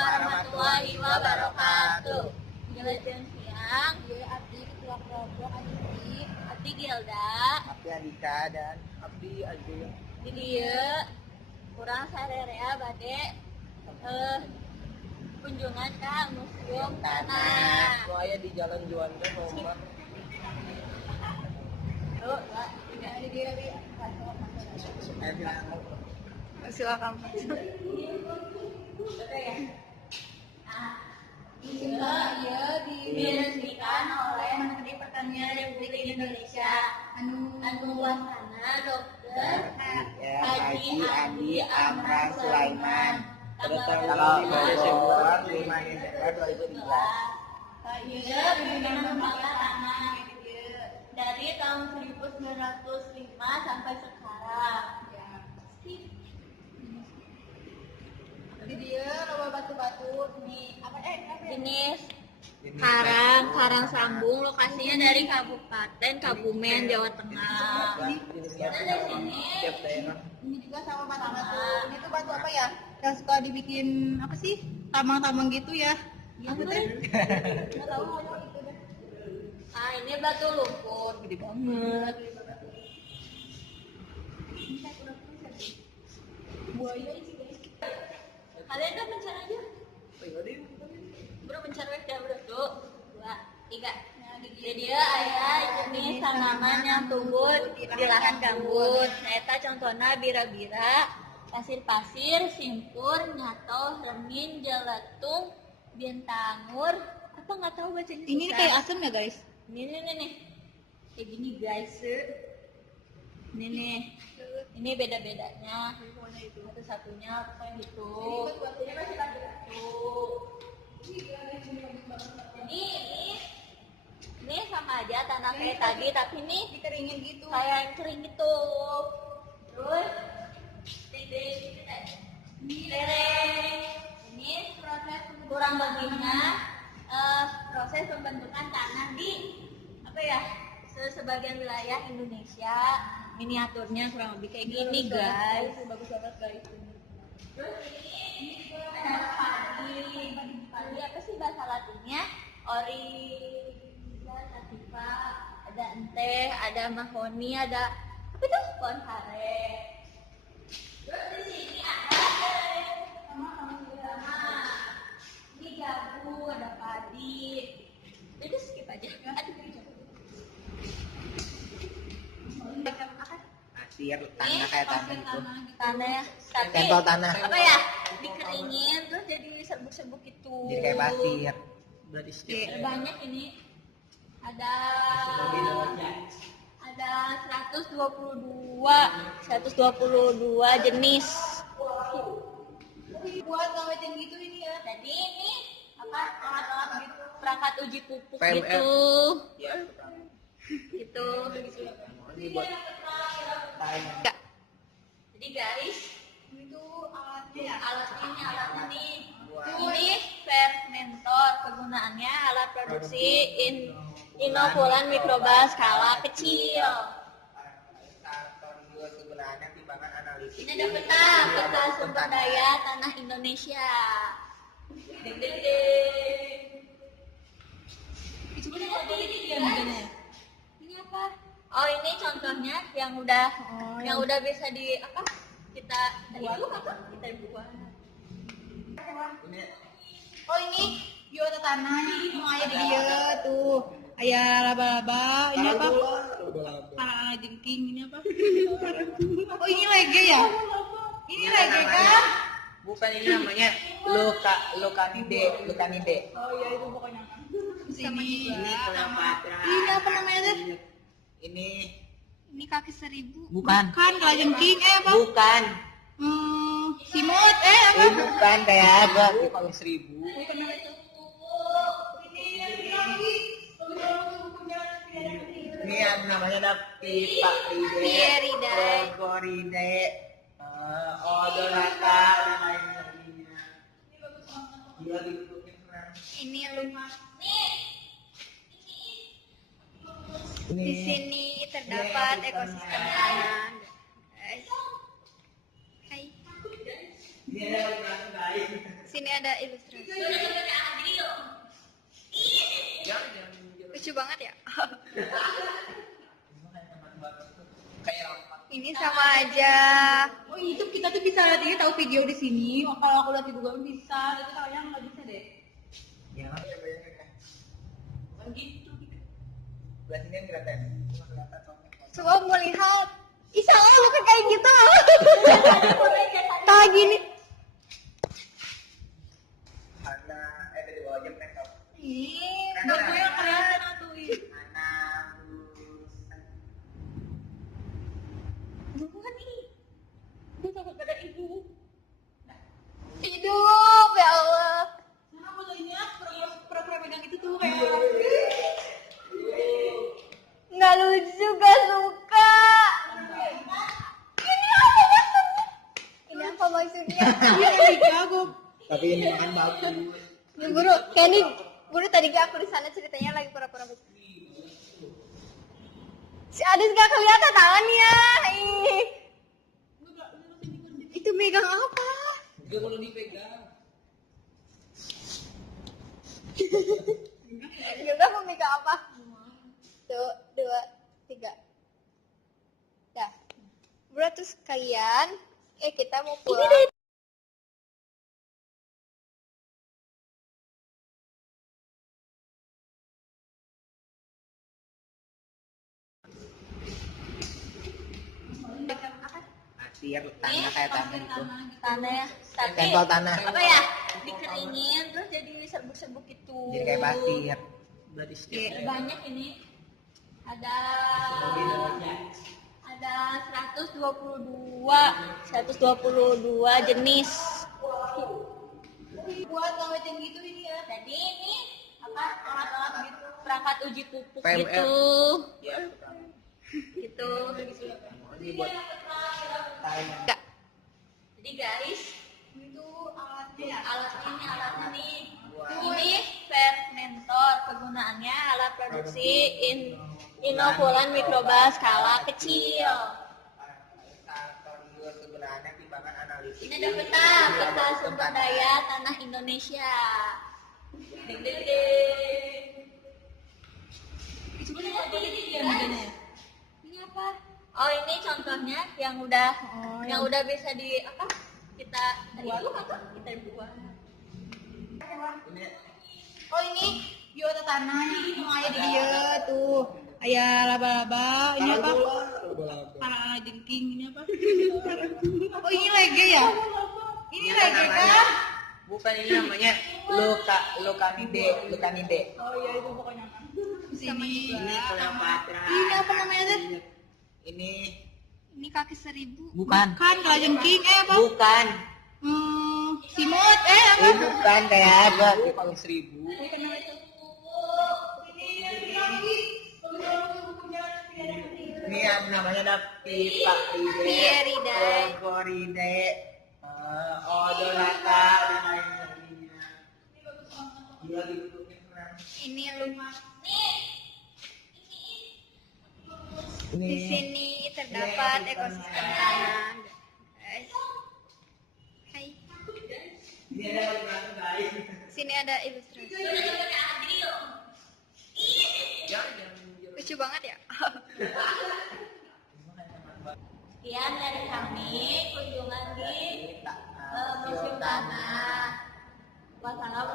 Warahmatullahi wabarakatuh. Jalan siang. Abdi ketua kelompok Abdi Gilda. Abdi Andika dan Abdi Azul. Di dia kurang sarerea bade kunjungan ke Museum Tanah. Saya di Jalan Juanda nomor. Tuh, di dia silakan. Iya diresmikan oleh Menteri Pertanian Republik Indonesia anu pelaksana Dr. Haji Andi Amran Sulaiman Tanggal 5 Desember 2013. Iya pimpinan lembaga tanah dari tahun 1905 sampai sekarang. Di dia loba batu-batu ini jenis karang sambung, lokasinya dari Kabupaten Kebumen, Jawa Tengah. Tiap daerah. Ini juga sama batu-batu. Ini tuh batu apa ya? Yang suka dibikin apa sih? Tambang-tambang gitu ya? Apa tuh? Nggak tahu mau itu deh. Ah, ini batu lumpur, gede banget. Buaya isi guys. Kalian udah mencari aja. Bro mencari ya bro. Tuh, 2, 3. Jadi ayah jenis tanaman yang tumbuh di lahan gambut. Eta contohnya bira-bira, pasir-pasir, simpur, nyato, remin, jeletung, bintangur. Apa nggak tahu bacanya? Ini kayak asem ya guys? Nih. Kayak gini guys. Ini nih. Ini beda-bedanya. Satu-satunya pokoknya gitu. Ini sama aja tanah kayak tadi, tapi ini Dikeringin gitu. kayak yang kering gitu. Terus ini proses kurang lebihnya proses pembentukan tanah di apa ya, sebagian wilayah Indonesia. Miniaturnya kurang lebih kayak gini guys. Bagus banget guys. Terus ini ada padi apa sih bahasa latinnya? Oriza sativa, ada ente, ada mahoni, ada apa itu? Pohon karet. Terus di sini ada ini jagung, ada padi. Jadi skip aja. Aduh, Pasir tanah kayak tanah itu. tanah ya, tapi Tempel tanah. apa ya, dikeringin terus jadi serbuk-serbuk gitu. Jadi kayak pasir. Berarti Banyak ini ada 122 jenis. Buat ngawetin gitu ini ya. Jadi ini apa, alat-alat gitu, perangkat uji pupuk PMF. gitu. Ya. Gitu. Ini buat Ya. Jadi guys, itu alatnya nih. Ini fermentor, kegunaannya alat produksi inokulan mikroba skala kecil. Kegunaannya timbangan analisis. Ini ada peta sumber daya tanah Indonesia. Ini apa? Oh, ini contohnya yang udah bisa di apa? Kita buat. Oh ini biota tanah mau aya di dia tuh. Aya laba-laba, ini apa? Para jengking ini apa? Oh ini lege ya? Ini lege kan? Bukan, ini namanya Lucanide. Oh iya itu pokoknya. Sini. Ini Cleopatra. Ini apa namanya tuh? Ini kaki 1000. bukan. Kan kalajengking apa? Bukan. Simut apa? Ini bukan kayak apa? Kalau 1000. Ini yang namanya ada Pieridae. Gregoride, Odorata dan lain sebagainya. Dia bentuknya keren. Ini lumas. Ini Di sini terdapat ekosistem tanah. Guys. Hai. ini ada yang lain. Sini ada ilustrasi. Lucu banget ya. Ini sama aja. Oh itu kita tuh bisa lihat ini tahu video di sini. Kalau aku lihat di Google bisa, itu kayaknya nggak bisa deh. Ya, bayangin kan. Bukan gitu. Belah sini yang kelihatan. Cuma kelihatan soalnya. Coba mau lihat. Ih salah bukan kayak gitu. Kayak gini. Karena dari bawah aja mereka. Ih, buatnya yang kelihatan tuh. Anak Bukan nih. Gue takut ada ibu. Hidup ya Allah. Nah, fotonya pura-pura megang itu tuh kayak Nggak lucu, gak suka. Ini apa maksudnya? Ini apa maksudnya? Iya tadi aku. tapi ini makan bagus. Ya, guru, kayak ini guru tadi gak aku di sana ceritanya lagi pura-pura baca. Si Adis gak kelihatan tangannya. Ih. Itu megang apa? Dia kalau dipegang. Yoga mau megang apa? Tuh, 2, 3. Dah. Bro, terus kalian, kita mau pulang. Pasir, tanah kayak tanah gitu. tanah ya. Tapi Tempel tanah. apa ya? Dikeringin terus jadi serbuk-serbuk itu. Jadi kayak pasir. Berarti Iya, banyak ini. Ada 122 jenis. Buat ngawetin gitu ini ya. Jadi ini apa alat-alat gitu, perangkat uji pupuk PMR. gitu. Ya, Gitu. ini buat Enggak. Jadi guys, Itu alatnya. alatnya nih. Ini fermentor, kegunaannya alat produksi inokulan mikroba skala kecil. kegunaannya timbangan analisis. Ini ada peta sumber daya tanah Indonesia. Ding ding ding. Ini apa ini dia begini? Ini apa? Oh ini contohnya yang udah bisa di apa? Kita buat. Ini Oh ini biota tanah yang ada di dia tuh. Aya laba-laba, ini apa? Para jengking ini apa? Oh ini lege ya? Ini lege kan? bukan, ini namanya Lucanide. Oh iya itu pokoknya. Sini. Ini Cleopatra. Ini apa namanya tuh? Ini Ini kaki 1000. bukan. Kan kalajengking apa? Bukan. Simut apa? Ini bukan kayak apa? Ini paling 1000. Ini yang namanya ada Pieridae. Gorgoridae, Odolata dan lain sebagainya. Dia dibentuknya keren. Ini lumak. Di Ini sini terdapat ekosistem tanah. Guys. Hai. dia ada bagaimana guys? Sini ada ilustrasi. Lucu banget ya. Sekian dari kami kunjungan di Museum Tanah. Wassalamualaikum.